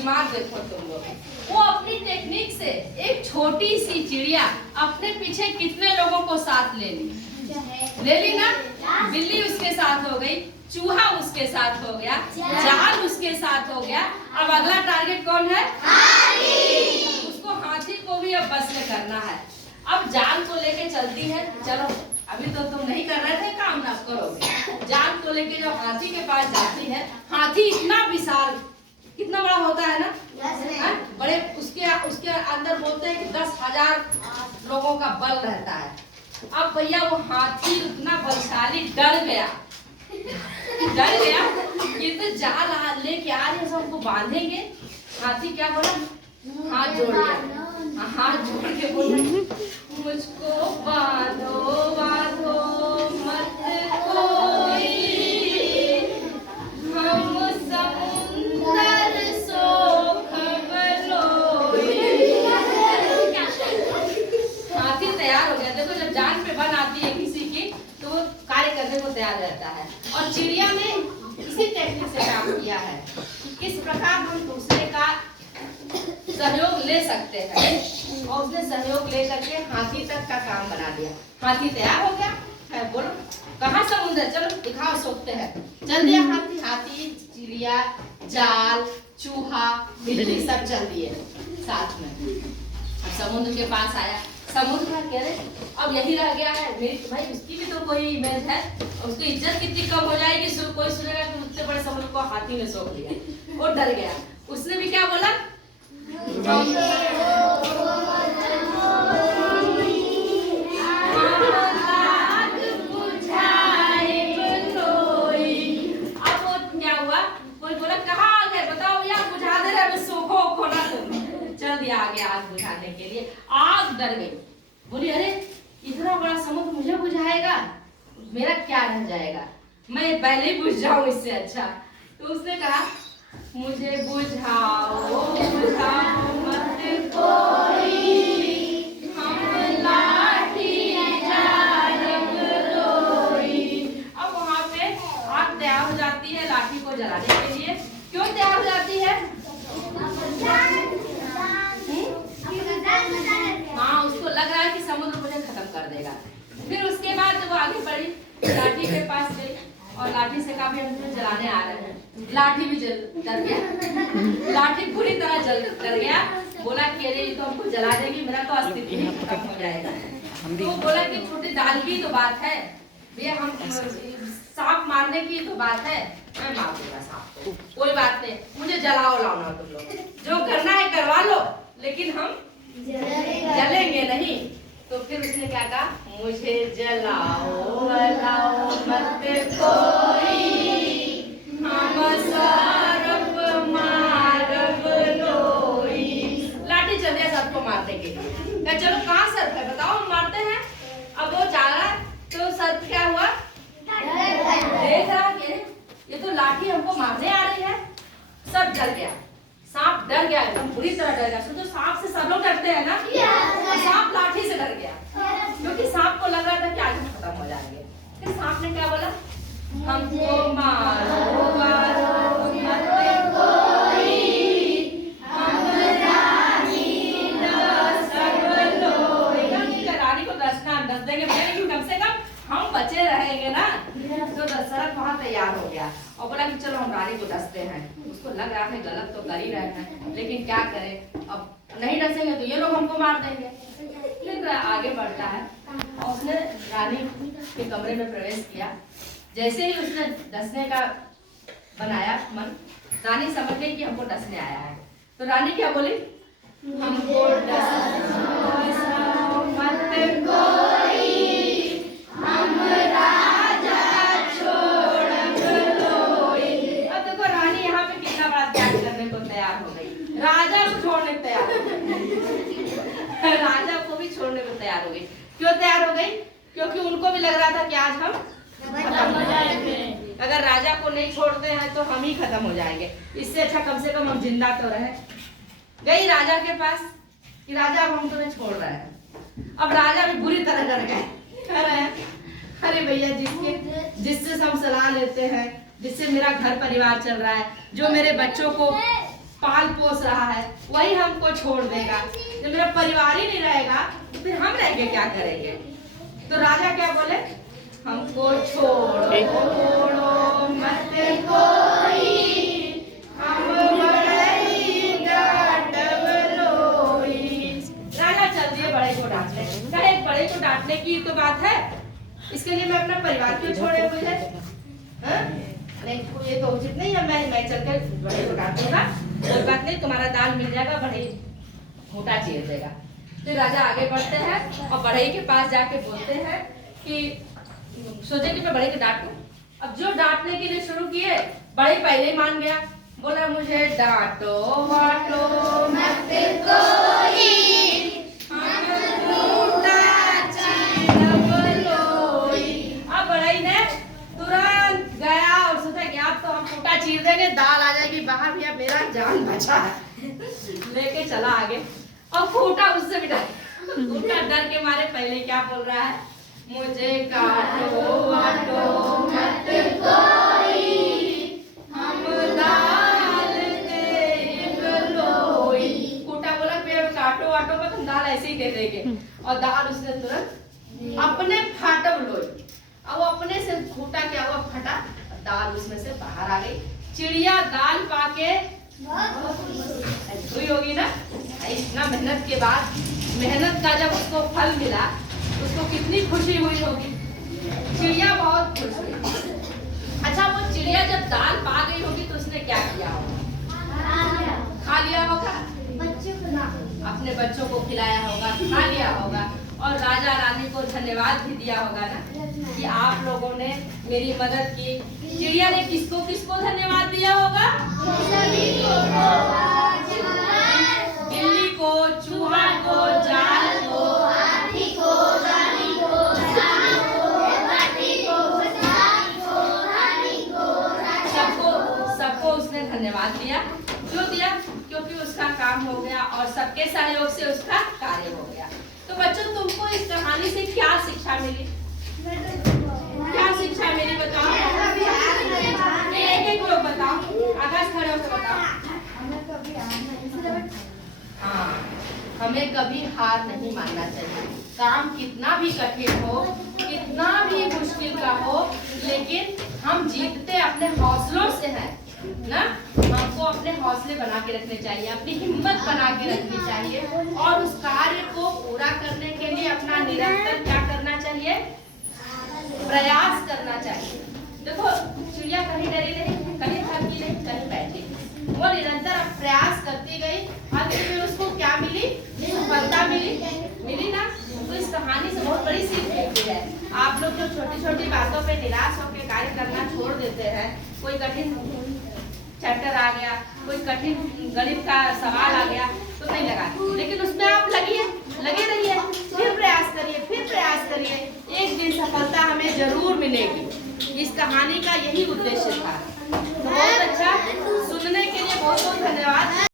दिमाग देखो तुम लोग, वो अपनी टेक्निक से एक छोटी सी चिड़िया अपने पीछे कितने लोगों को साथ ले ली ना। बिल्ली उसके साथ हो गई, चूहा उसके साथ हो गया, जाल उसके साथ हो गया। अब अगला टारगेट कौन है? हाथी। उसको हाथी को भी अब बस में करना है। अब जाल को लेके चलती है, चलो अभी तो तुम नहीं कर रहे थे काम, ना करोगे। जाल को लेके जब हाथी के पास जाती है, हाथी इतना विशाल, कितना बड़ा होता है ना, बड़े उसके अंदर बोलते हैं कि 10,000 लोगों का बल रहता है। अब भैया वो हाथी उतना बलशाली डर गया ये तो जाल लेके आ रहे सबको बांधेंगे। हाथी क्या बोला? हाथ जोड़ लिया, हाथ जोड़ के बोला मुझको बांधो बांधो मत कोई, हम समुंदर सो खबर लोई। हाथी तैयार हो गया। देखो जब जान पे बन आती है किसी की तो वो कार्य करने को तैयार रहता है। और चिड़िया ने इसी टेक्निक से काम किया है कि किस प्रकार हम दूसरे का सहयोग ले सकते हैं, और उसने सहयोग लेकर के हाथी तक का काम बना दिया। हाथी तैयार हो गया है, बोलो कहाँ समुद्र, चलो दिखाओ, सोचते हैं। चल दिया हाथी, हाथी चिड़िया जाल चूहा बिल्ली सब चल दिए साथ में। अब समुद्र के पास आया, समुद्र कह रहे अब यही रह गया है भाई, उसकी भी तो कोई इमेज है, उसकी इज्जत कितनी कम हो जाएगी। कोई सुनेगा कि मुझसे बड़े समुद्र को हाथी ने सौंप दिया। वो डर गया, उसने भी क्या बोला? आगे आग बुझाने के लिए। आग डर गई, बोली अरे इतना बड़ा समुद्र मुझे बुझाएगा, मेरा क्या रह जाएगा, मैं पहले ही बुझ जाऊं इससे अच्छा। तो उसने कहा मुझे बुझाओ बुझाओ मत कोई, हम लाठी जारब लोई। अब वहां पे आग तैयार हो जाती है लाठी को जलाने के लिए। क्यों तैयार हो जाती है? हाँ, उसको लग रहा है कि समुद्र मुझे खत्म कर देगा। फिर उसके बाद जब वो आगे बढ़ी, लाठी के पास गई और लाठी से कहा भी हम तुम्हें जलाने आ रहे हैं। लाठी भी डर गया, लाठी पूरी तरह डर गया। बोला कि अरे ये तो हमको जला देगी, मेरा तो अस्तित्व ही खत्म हो जाएगा। तो बोला कि छोटी दाल की तो बात है भैया, हम सांप मारने की तो बात है, मैं मार दूंगा सांप को, कोई बात नहीं, मुझे जलाओ लाओ ना, तुम लोग जो करना है करवा लो, लेकिन हम जलेंगे नहीं। तो फिर उसने क्या कहा? मुझे जलाओ लाओ मत कोई, हम सरप मारब लोई। लाठी चल दिया सबको मारने के लिए। चलो कहाँ सर्प है बताओ, हम मारते हैं। अब वो जाला तो सर्प क्या हुआ? देख रहा कि ये तो लाठी हमको मारने आ रही है। सब डर गया, सांप डर गया, एकदम बुरी तरह डर गया। सोचो सांप से सब लोग डरते हैं ना, तो सांप लाठी से डर गया, क्योंकि सांप को लग रहा था कि आज हम खत्म हो जाएंगे। फिर सांप ने क्या बोला? हमको मारो मारो मत कोई, हम रानी न सब लोई। रानी को दस देंगे, लेकिन कम से कम हम बचे रहेंगे ना। तो दशरथ वहाँ तैयार हो गया और बोला कि चलो हम रानी को डसते हैं। उसको लग रहा है गलत तो कर ही रहे हैं, लेकिन क्या करें, अब नहीं डसेंगे तो ये लोग हमको मार देंगे। फिर आगे बढ़ता है और उसने रानी के कमरे में प्रवेश किया। जैसे ही उसने डसने का बनाया मन, रानी समझ गई कि हमको डसने आया है। तो रानी क्या बोली? हमको डसो मत कोई, हम राजा छोड़ब लोई। अब देखो रानी यहाँ पे कितना बड़ा त्याग करने को तैयार हो गई, राजा को छोड़ने को तैयार हो गई। राजा को भी छोड़ने को तैयार हो गई। क्यों तैयार हो गई? क्योंकि उनको भी लग रहा था कि आज हम खत्म हो जाएंगे। अगर राजा को नहीं छोड़ते हैं तो हम ही खत्म हो जाएंगे, इससे अच्छा कम से कम हम जिंदा तो रहे। गई राजा के पास कि राजा अब हम तुम्हें छोड़ रहे हैं। अब राजा भी बुरी तरह डर गए, कह रहे हैं अरे भैया जिससे हम सलाह लेते हैं, जिससे मेरा घर परिवार चल रहा है, जो मेरे बच्चों को पाल पोस रहा है वही हमको छोड़ देगा, जब मेरा परिवार ही नहीं रहेगा तो फिर हम रह के क्या करेंगे। तो राजा क्या बोले, हमको छोड़ो मत कोई, हम बड़ई डांटब लोई। राजा चल दिए बड़े को डांटने। कहे बड़े को डांटने की तो बात है, इसके लिए मैं अपना परिवार क्यों छोड़े मुझे? नहीं ये तो उचित नहीं है, मैं चलकर बड़े को डांट दूंगा, कोई बात नहीं, तुम्हारा दाल मिल जाएगा, बड़े मोटा चीर देगा। तो राजा आगे बढ़ते हैं और बड़े के पास जाके बोलते हैं कि सोचे कि मैं बड़े को डांटूं। अब जो डांटने के लिए शुरू किए, बड़े पहले ही मान गया, बोला मुझे डांटो वाटो मत कोई, चीर देंगे, दाल आ जाएगी बाहर, भैया मेरा जान बचा है। लेके चला आगे और खूंटा उससे बिठा। खूंटा डर के मारे पहले क्या बोल रहा है, मुझे काटो वाटो मत कोई, हम दाल देब लोई। खूंटा बोला काटो वाटो मत, हम दाल ऐसे ही दे देंगे। और दाल उसने तुरंत अपने फाटब लोई, और वो अपने से खूंटा क्या हुआ फटा, दाल उसमें से बाहर आ गई। चिड़िया दाल पाके हुई होगी ना, इतना मेहनत के बाद मेहनत का जब उसको फल मिला उसको कितनी खुशी हुई होगी। चिड़िया बहुत खुश हुई। अच्छा वो चिड़िया जब दाल पा गई होगी तो उसने क्या किया होगा, खा लिया होगा, अपने बच्चों को खिलाया होगा, खा लिया होगा, और राजा रानी को धन्यवाद भी दिया होगा ना कि आप लोगों ने मेरी मदद की। चिड़िया ने किसको किसको धन्यवाद दिया होगा, बिल्ली को, चूहा को, जाल को, हाथी को, रानी को, सबको उसने धन्यवाद दिया। क्यों दिया, क्योंकि उसका काम हो गया और सबके सहयोग से उसका कार्य हो गया। तो बच्चों तुमको इस कहानी से क्या शिक्षा मिली, क्या शिक्षा मिली बताओ, एक लोग बताओ, आकाश खड़े होकर बताओ। हाँ, हमें कभी हार नहीं मानना चाहिए, काम कितना भी कठिन हो, कितना भी मुश्किल का हो, लेकिन हम जीतते अपने हौसलों से हैं ना। हमको अपने हौसले बना के रखने चाहिए, अपनी हिम्मत बना के रखनी चाहिए, और उस कार्य को पूरा करने के लिए अपना निरंतर क्या करना चाहिए, प्रयास करना चाहिए। देखो चिड़िया कहीं डरी नहीं, कहीं थकी नहीं, कहीं बैठी, वो निरंतर प्रयास करती गई, अंत में उसको क्या मिली, सफलता मिली ना। तो इस कहानी से बहुत बड़ी सीख मिलती है। आप लोग जो छोटी छोटी बातों पे निराश होकर कार्य करना छोड़ देते हैं, कोई कठिन चैप्टर आ गया, कोई कठिन गणित का सवाल आ गया तो नहीं लगा, लेकिन उसमें आप लगे रहिए, फिर प्रयास करिए, एक दिन सफलता हमें जरूर मिलेगी। इस कहानी का यही उद्देश्य था। बहुत अच्छा, सुनने के लिए बहुत बहुत धन्यवाद।